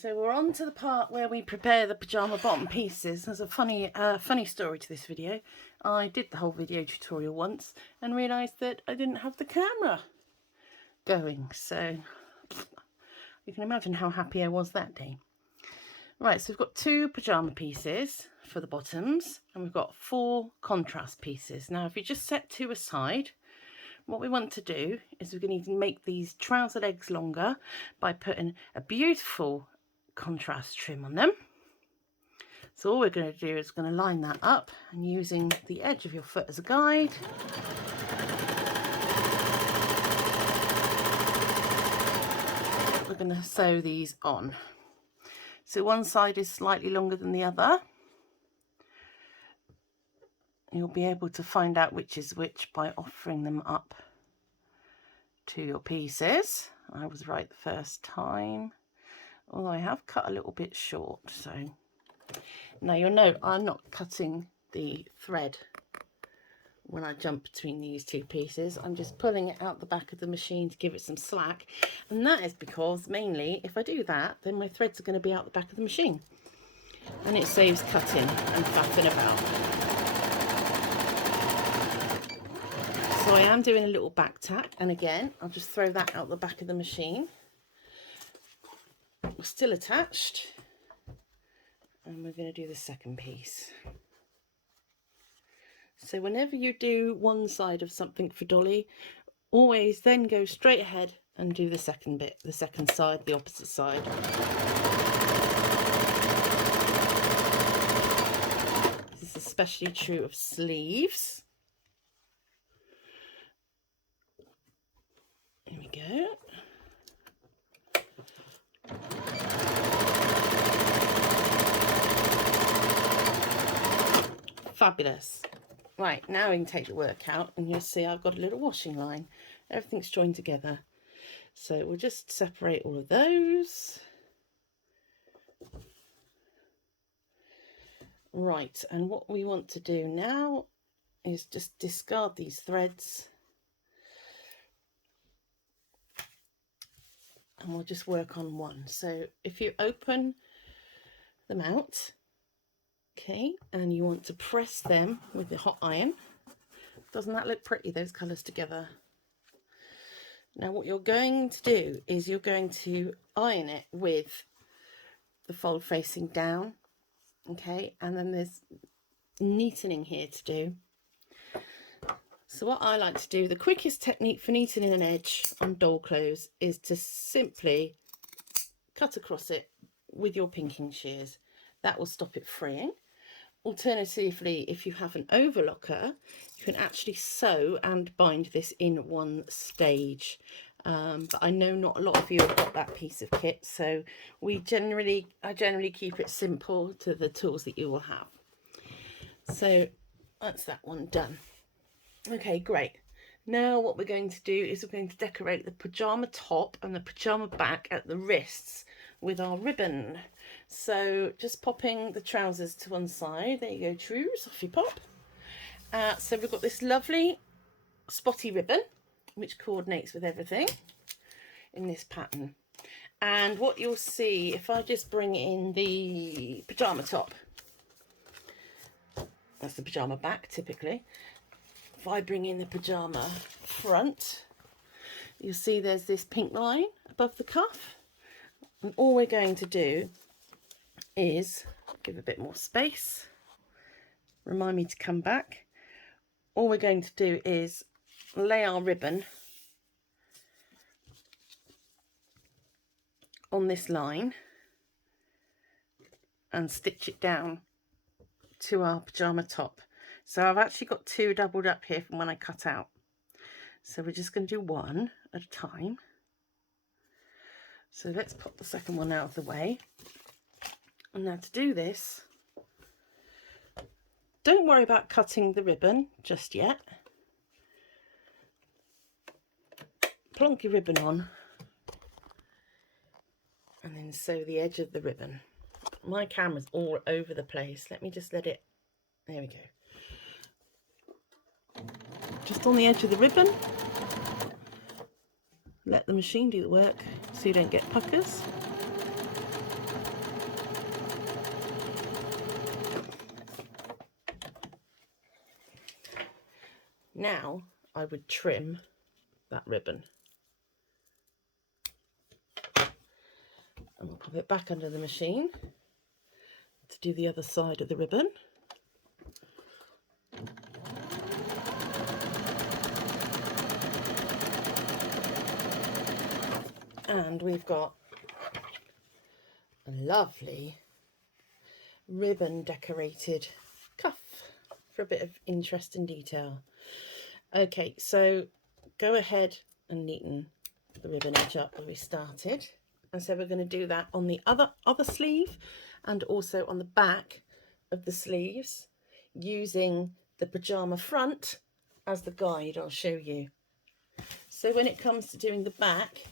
So we're on to the part where we prepare the pyjama bottom pieces. There's a funny story to this video. I did the whole video tutorial once and realised that I didn't have the camera going. So you can imagine how happy I was that day. Right, so we've got 2 pyjama pieces for the bottoms and we've got 4 contrast pieces. Now if you just set 2 aside, what we want to do is we're going to make these trouser legs longer by putting a beautiful contrast trim on them. So all we're going to do is we're going to line that up and using the edge of your foot as a guide. We're going to sew these on. So one side is slightly longer than the other. You'll be able to find out which is which by offering them up to your pieces. I was right the first time, although I have cut a little bit short. So now you'll note I'm not cutting the thread when I jump between these 2 pieces. I'm just pulling it out the back of the machine to give it some slack, and that is because mainly if I do that then my threads are going to be out the back of the machine and it saves cutting and faffing about. So I am doing a little back tack, and again I'll just throw that out the back of the machine. We're still attached and we're going to do the second piece. So whenever you do one side of something for Dolly, always then go straight ahead and do the second bit, the second side, the opposite side. This is especially true of sleeves. Here we go. Fabulous. Right, now we can take the work out and you'll see I've got a little washing line. Everything's joined together. So we'll just separate all of those. Right, and what we want to do now is just discard these threads. And we'll just work on one. So if you open them out, okay, and you want to press them with the hot iron, doesn't that look pretty, those colours together? Now what you're going to do is you're going to iron it with the fold facing down, okay, and then there's neatening here to do. So what I like to do, the quickest technique for neatening an edge on doll clothes is to simply cut across it with your pinking shears. That will stop it freeing. Alternatively, if you have an overlocker, you can actually sew and bind this in one stage. But I know not a lot of you have got that piece of kit, so I generally keep it simple to the tools that you will have. So that's that one done. Okay, great. Now what we're going to do is we're going to decorate the pyjama top and the pyjama back at the wrists with our ribbon. So just popping the trousers to one side. There you go, Trues, off you pop. So we've got this lovely spotty ribbon which coordinates with everything in this pattern. And what you'll see, if I just bring in the pyjama top, that's the pyjama back typically. If I bring in the pyjama front, you'll see there's this pink line above the cuff. And all we're going to do is give a bit more space. Remind me to come back. All we're going to do is lay our ribbon on this line and stitch it down to our pyjama top. So I've actually got 2 doubled up here from when I cut out. So we're just going to do one at a time. So let's pop the second one out of the way. And now to do this, don't worry about cutting the ribbon just yet. Plonk your ribbon on and then sew the edge of the ribbon. My camera's all over the place. Let me just let it, there we go. Just on the edge of the ribbon, let the machine do the work so you don't get puckers. Now I would trim that ribbon. And we'll pop it back under the machine to do the other side of the ribbon. And we've got a lovely ribbon decorated cuff for a bit of interest and detail. Okay, so go ahead and neaten the ribbon edge up where we started. And so we're going to do that on the other sleeve and also on the back of the sleeves using the pajama front as the guide. I'll show you. So when it comes to doing the back,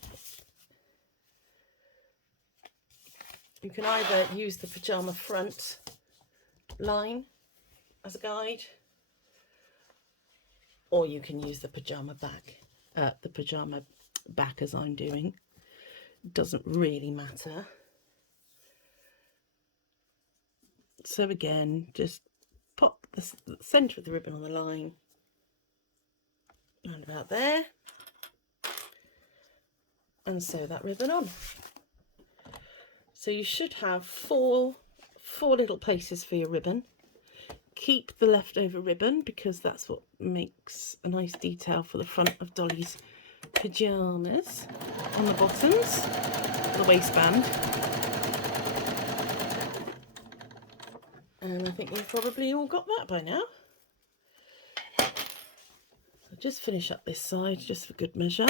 you can either use the pajama front line as a guide, or you can use the pajama back as I'm doing. It doesn't really matter. So again, just pop the centre of the ribbon on the line, around about there, and sew that ribbon on. So you should have four little places for your ribbon. Keep the leftover ribbon because that's what makes a nice detail for the front of Dolly's pyjamas on the bottoms, the waistband. And I think you've probably all got that by now. So just finish up this side just for good measure.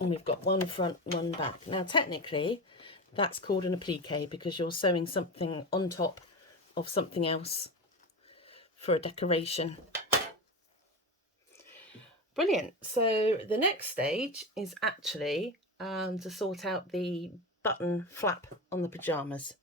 And we've got one front, one back. Now technically that's called an applique because you're sewing something on top of something else for a decoration. Brilliant. So the next stage is actually to sort out the button flap on the pyjamas.